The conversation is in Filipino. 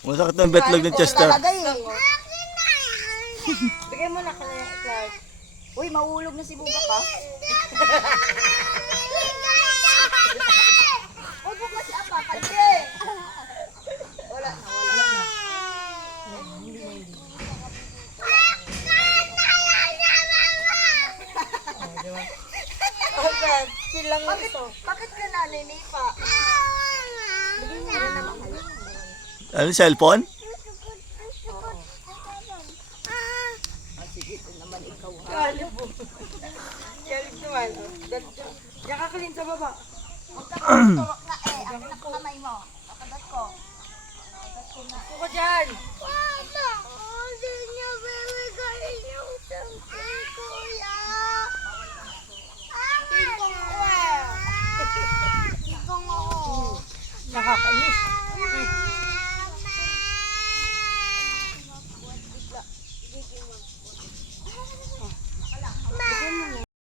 Masakit ang betlog ng Chester. Bigay mo na, Clark. Uy, mahulog na si Buba ka. Huwag mo kasi apa, kalye. Wala na. Okay, silang ito. Bakit ka naninipa? Ano, cellphone? Sige, ito naman ikaw. Kalib naman. Diyan ka kalin sa baba. Huwag ka tutulok na eh. Ang pinakamay mo. Kapagat ko. Gusto ko dyan. Mama, hindi niya bibigay yung sampay kuya. Tingkong ako. Nakakainis.